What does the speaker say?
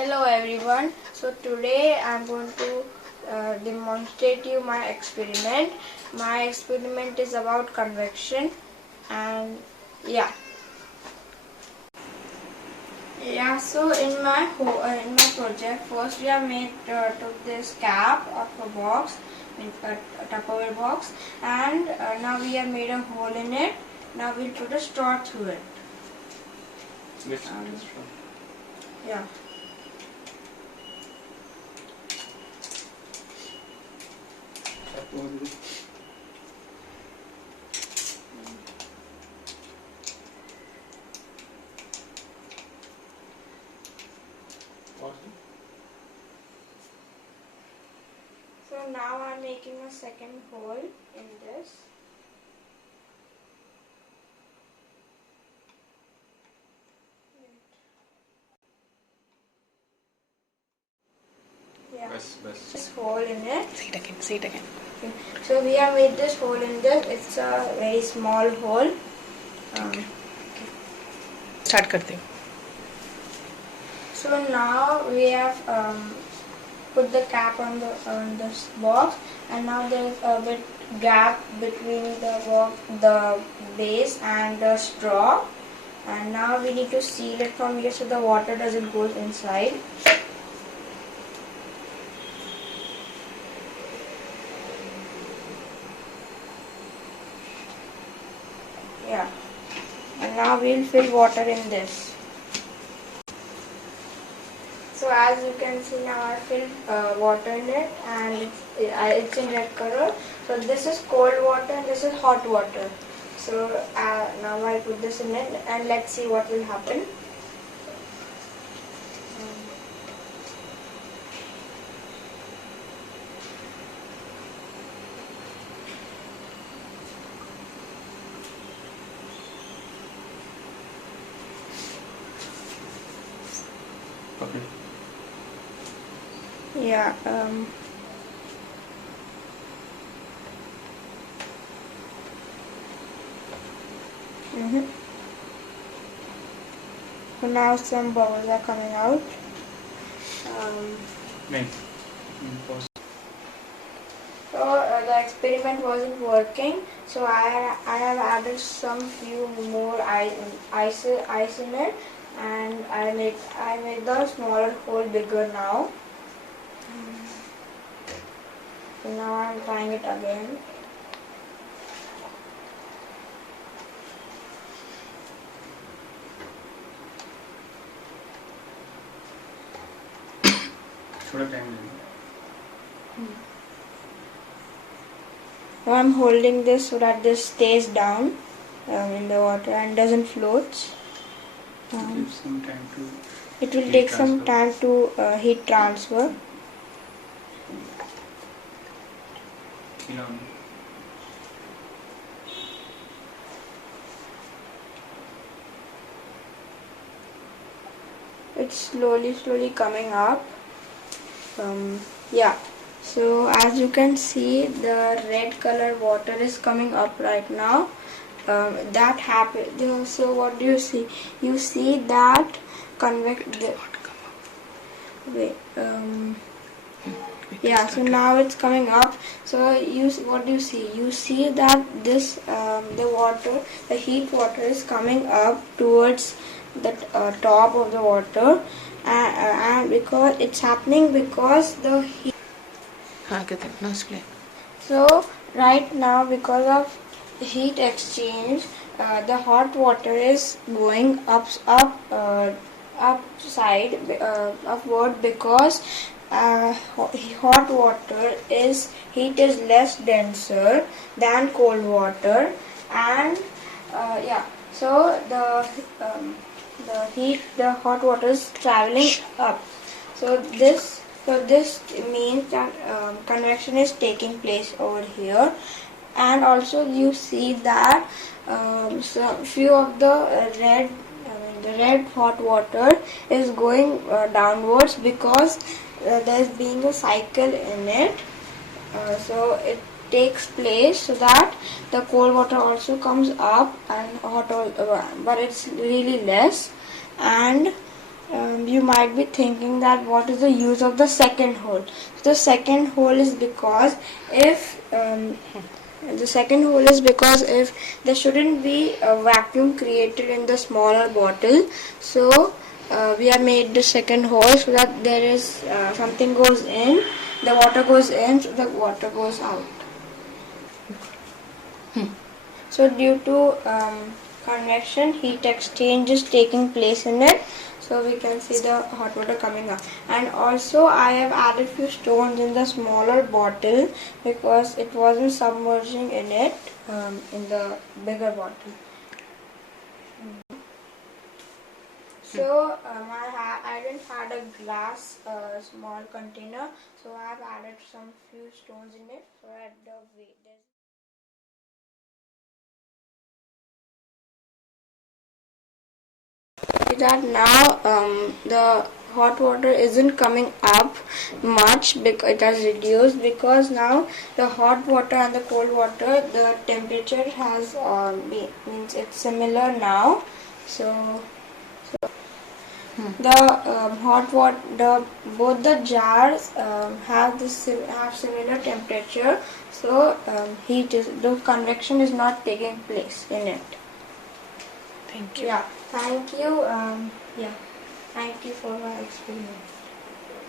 Hello everyone. So today I'm going to demonstrate you my experiment. My experiment is about convection, and yeah. So in my project, first we have made took this cap of a box, a Tupperware box, and now we have made a hole in it. Now we'll put a straw through it. Which straw? Yeah. So now I'm making a second hole in this. Yeah. This hole in it. Say it again. Okay. So we have made this hole in this. It's a very small hole. Okay. Start करते हो. So now we have put the cap on this box, and now there is a bit gap between the base and the straw, and now we need to seal it from here so the water doesn't go inside. Yeah, and now we'll fill water in this. So as you can see, now I filled water in it, and it's in red color. So this is cold water and this is hot water. So now I'll put this in it and let's see what will happen. Okay. Yeah. So now some bubbles are coming out. Pause. So the experiment wasn't working. So I have added some few more ice in it, and I made the smaller hole bigger now. So now I'm trying it again. थोड़ा time लेना. Now I'm holding this so that this stays down in the water and doesn't float. Give some time to. It will heat take some transfer. time to heat transfer. It's slowly coming up. Yeah, so as you can see, the red color water is coming up right now. That happened. So what do you see? You see that wait. Yeah, so now it's coming up. So what do you see? You see that this the heat water is coming up towards the top of the water, and because it's happening because the heat. Now explain. So right now, because of heat exchange, the hot water is going upside upward, because hot water heat is less denser than cold water, and yeah, so the hot water is traveling up. So this means that convection is taking place over here, and also you see that so few of the red hot water is going downwards, because there is being a cycle in it. So it takes place so that the cold water also comes up, and but it's really less, and you you might be thinking that what is the use of the second hole. So the second hole is because if there shouldn't be a vacuum created in the smaller bottle, so we have made the second hole so that there is something goes in, the water goes in, so the water goes out. So due to convection, heat exchange is taking place in it. So we can see the hot water coming up. And also I have added few stones in the smaller bottle because it wasn't submerging in it in the bigger bottle. So I didn't had a glass small container, so I have added some few stones in it so that the weight that now the hot water isn't coming up much because it has reduced, because now the hot water and the cold water, the temperature has means it's similar now. So the hot water, both the jars have similar temperature, so the convection is not taking place in it. Thank you. Yeah, thank you. Yeah, thank you for my experience.